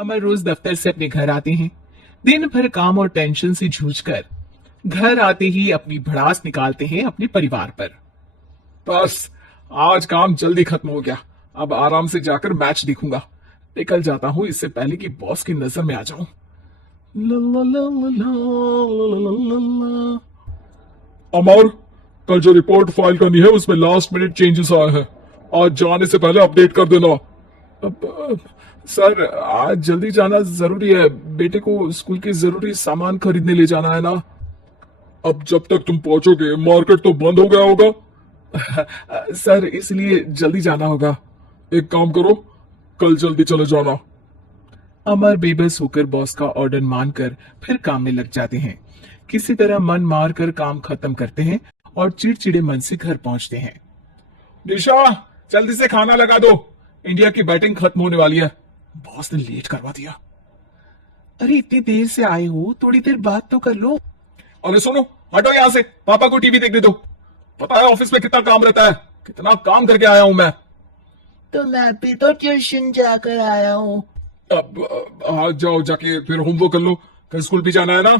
अमर रोज दफ्तर से अपने घर आते हैं। दिन भर काम और टेंशन से जूझकर घर आते ही अपनी भड़ास निकालते हैं अपने परिवार पर। बस आज काम जल्दी खत्म हो गया। अब आराम से जाकर मैच देखूंगा। निकल जाता हूँ इससे पहले कि बॉस की नजर में आ जाऊं। ला ला ला ला ला ला ला ला। अमर, कल जो रिपोर्ट फाइल करनी है उसमें लास्ट मिनट चेंजेस आए हैं। आज जाने से पहले अपडेट कर देना। सर, आज जल्दी जाना जरूरी है। बेटे को स्कूल के जरूरी सामान खरीदने ले जाना है ना। अब जब तक तुम पहुंचोगे मार्केट तो बंद हो गया होगा। सर, इसलिए जल्दी जाना होगा। एक काम करो, कल जल्दी चले जाना। अमर बेबस होकर बॉस का ऑर्डर मानकर फिर काम में लग जाते हैं। किसी तरह मन मार कर काम खत्म करते हैं और चिड़चिड़े मन से घर पहुंचते हैं। निशा, जल्दी से खाना लगा दो। इंडिया की बैटिंग खत्म होने वाली है। बॉस ने लेट करवा दिया। अरे इतनी देर से आए हो, थोड़ी देर बात तो कर लो। अरे सुनो, हटो यहाँ से। पापा को टीवी देखने दो। पता है ऑफिस में कितना काम रहता है। कितना काम करके आया हूं मैं। तो मैं भी तो ट्यूशन जाकर आया हूँ। अब हाँ, जाओ जाके फिर होमवर्क कर लो। कल स्कूल भी जाना है ना।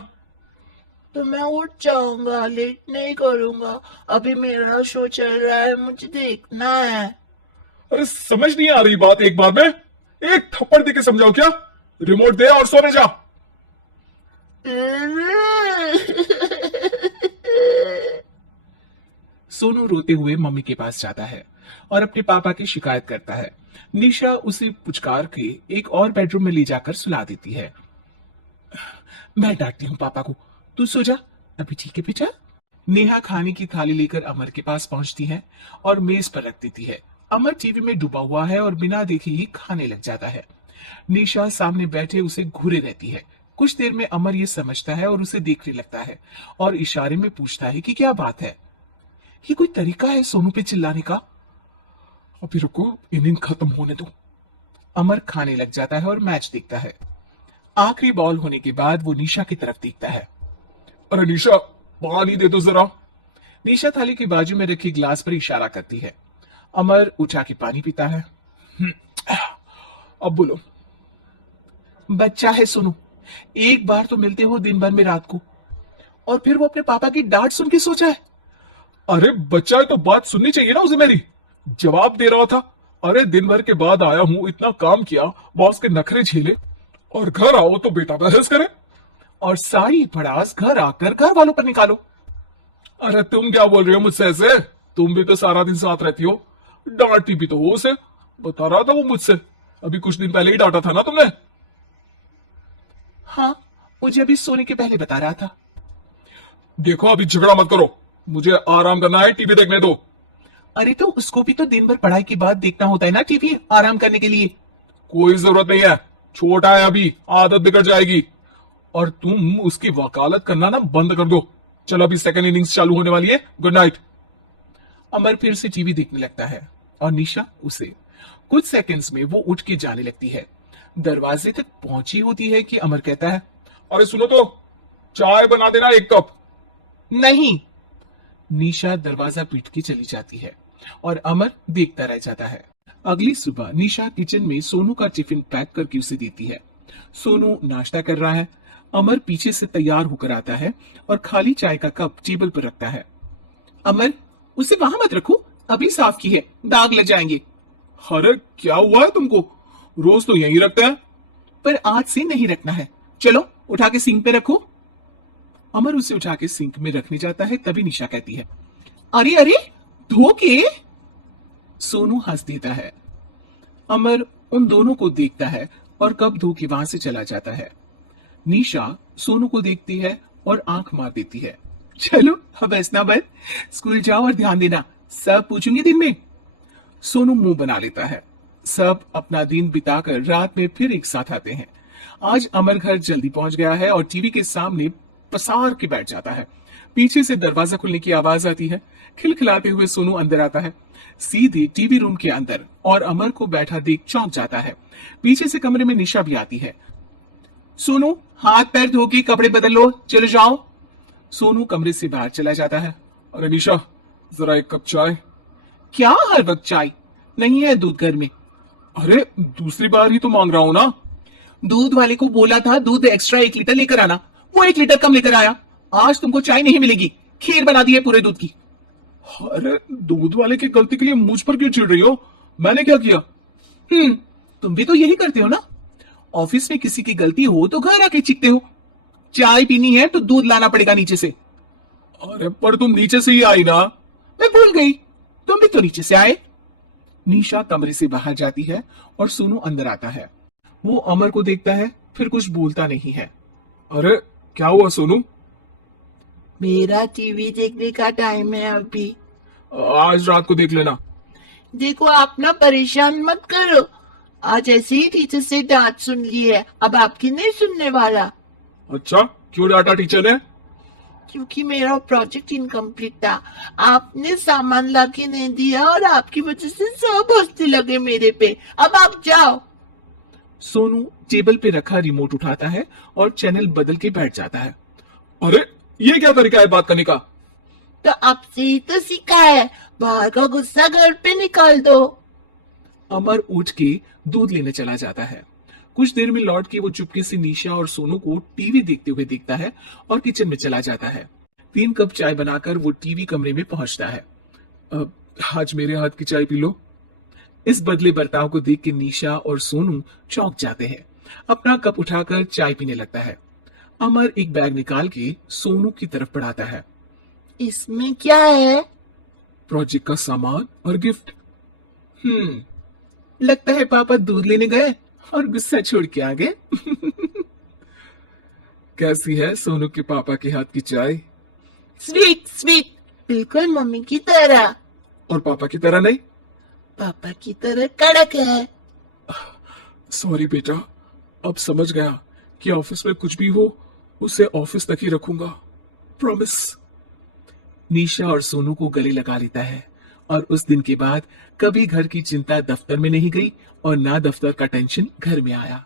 तो मैं उठ जाऊंगा, लेट नहीं करूंगा। अभी मेरा शो चल रहा है, मुझे देखना है। अरे समझ नहीं आ रही बात एक बार में। एक थप्पड़ दे के समझाओ क्या। रिमोट दे और सोने जा। सोनू रोते हुए मम्मी के पास जाता है और अपने पापा की शिकायत करता है। निशा उसे पुचकार के एक और बेडरूम में ले जाकर सुला देती है। मैं डांटती हूँ पापा को, तू सो जा। अभी ठीक है बेटा। नेहा खाने की थाली लेकर अमर के पास पहुंचती है और मेज पर रख देती है। अमर टीवी में डूबा हुआ है और बिना देखे ही खाने लग जाता है। निशा सामने बैठे उसे घूरे रहती है। कुछ देर में अमर ये समझता है और उसे देखने लगता है और इशारे में पूछता है कि क्या बात है। ये कोई तरीका है सोनू पे चिल्लाने का? अभी रुको, इनिंग खत्म होने दो। अमर खाने लग जाता है और मैच देखता है। आखिरी बॉल होने के बाद वो निशा की तरफ देखता है। अरे निशा, पानी दे दो जरा। निशा थाली के बाजू में रखी ग्लास पर इशारा करती है। अमर उठा के पानी पीता है। अब बोलो। बच्चा है सोनू, एक बार तो मिलते हो दिन भर में रात को, और फिर वो अपने पापा की डांट सुन के सोचा है। अरे बच्चा है तो बात सुननी चाहिए ना उसे मेरी। जवाब दे रहा था। अरे दिन भर के बाद आया हूं, इतना काम किया, बॉस के नखरे झेले, और घर आओ तो बेटा बहस करे। और सारी भड़ास घर आकर घर वालों पर निकालो। अरे तुम क्या बोल रही हो मुझसे ऐसे। तुम भी तो सारा दिन साथ रहती हो। डांटती भी तो हो उसे। बता रहा था वो मुझसे। अभी कुछ दिन पहले ही डांटा था ना तुमने। हाँ, मुझे अभी सोने के पहले बता रहा था। देखो अभी झगड़ा मत करो। मुझे आराम करना है, टीवी देखने दो। अरे तो उसको भी तो दिन भर पढ़ाई के बाद देखना होता है ना टीवी, आराम करने के लिए। कोई जरूरत नहीं है, छोटा है अभी, आदत बिगड़ जाएगी। और तुम उसकी वकालत करना ना बंद कर दो। चलो अभी सेकंड इनिंग्स चालू होने वाली है। Good night. अमर फिर से टीवी देखने लगता है और निशा उसे। कुछ सेकंड्स में वो उठ के जाने लगती है। दरवाजे तक पहुंची होती है कि अमर कहता है, अरे सुनो तो, चाय बना देना 1 कप। नहीं। निशा दरवाजा पीट के चली जाती है और अमर देखता रह जाता है। अगली सुबह निशा किचन में सोनू का टिफिन पैक करके उसे देती है। सोनू नाश्ता कर रहा है। अमर पीछे से तैयार होकर आता है और खाली चाय का कप टेबल पर रखता है। अमर, उसे वहां मत रखो, अभी साफ की है, दाग लग जाएंगे। अरे क्या हुआ है तुमको? रोज तो यहीं रखते हैं। पर आज से नहीं रखना है, चलो उठा के सिंक पे रखो। अमर उसे उठा के सिंक में रखने जाता है, तभी निशा कहती है, अरे अरे, धो के। सोनू हंस देता है। अमर उन दोनों को देखता है और कब धो के वहां से चला जाता है। निशा सोनू को देखती है और आंख मार देती है। चलो अब हंसना बंद, स्कूल जाओ और ध्यान देना, सब पूछूंगी दिन में। सोनू मुंह बना लेता है। सब अपना दिन बिताकर रात में फिर एक साथ आते हैं। आज अमर घर जल्दी पहुंच गया है और टीवी के सामने पसार के बैठ जाता है। पीछे से दरवाजा खुलने की आवाज आती है। खिलखिलाते हुए सोनू अंदर आता है, सीधे टीवी रूम के अंदर, और अमर को बैठा देख चौंक जाता है। पीछे से कमरे में निशा भी आती है। सोनू, हाथ पैर धो के कपड़े बदल लो, चले जाओ। सोनू कमरे से बाहर चला जाता है। अरे निशा, जरा 1 कप चाय। क्या हर वक्त चाय? नहीं है दूध घर में। अरे दूसरी बार ही तो मांग रहा हूं ना। दूध वाले को बोला था दूध एक्स्ट्रा 1 लीटर लेकर आना, वो 1 लीटर कम लेकर आया। आज तुमको चाय नहीं मिलेगी, खीर बना दी है पूरे दूध की। अरे दूध वाले की गलती के लिए मुझ पर क्यों चिढ़ रही हो? मैंने क्या किया? तुम भी तो यही करते हो ना। ऑफिस में किसी की गलती हो तो घर आके चीखते हो। चाय पीनी है तो दूध लाना पड़ेगा नीचे से। अरे पर तुम नीचे से ही आई ना। मैं भूल गई, तुम भी तो नीचे से आए। निशा कमरे से बाहर जाती है और सोनू अंदर आता है। वो अमर को देखता है, फिर कुछ बोलता नहीं है। अरे क्या हुआ सोनू? मेरा टीवी देखने का टाइम है अभी। आज रात को देख लेना। देखो आप ना परेशान मत करो। आज ऐसे ही टीचर से डांट सुन ली है, अब आपकी नहीं सुनने वाला। अच्छा क्यों डांटा टीचर ने? क्योंकि मेरा प्रोजेक्ट इनकम्प्लीट था। आपने सामान लाके नहीं दिया और आपकी वजह से सब हंसने लगे मेरे पे। अब आप जाओ। सोनू टेबल पे रखा रिमोट उठाता है और चैनल बदल के बैठ जाता है। अरे ये क्या तरीका है बात करने का? तो आपसे ही तो सीखा है, बाहर का गुस्सा घर पे निकाल दो। अमर उठ के दूध लेने चला जाता है। कुछ देर में लौट के वो चुपके से निशा और सोनू को टीवी देखते हुए देखता है और किचन में चला जाता है। 3 कप चाय बनाकर वो टीवी कमरे में पहुंचता है। आज मेरे हाथ की चाय पी लो। इस बदले बर्ताव को देख के निशा और सोनू चौंक जाते हैं। अपना कप उठाकर चाय पीने लगता है। अमर एक बैग निकाल के सोनू की तरफ बढ़ाता है। इसमें क्या है? प्रोजेक्ट का सामान और गिफ्ट। लगता है पापा दूध लेने गए और गुस्सा छोड़ के आ गए। कैसी है सोनू के पापा के हाथ की चाय? स्वीट स्वीट, बिल्कुल मम्मी की तरह। और पापा की तरह नहीं? पापा की तरह कड़क है। सॉरी बेटा, अब समझ गया कि ऑफिस में कुछ भी हो उसे ऑफिस तक ही रखूंगा। प्रॉमिस। निशा और सोनू को गले लगा लेता है और उस दिन के बाद कभी घर की चिंता दफ्तर में नहीं गई और ना दफ्तर का टेंशन घर में आया।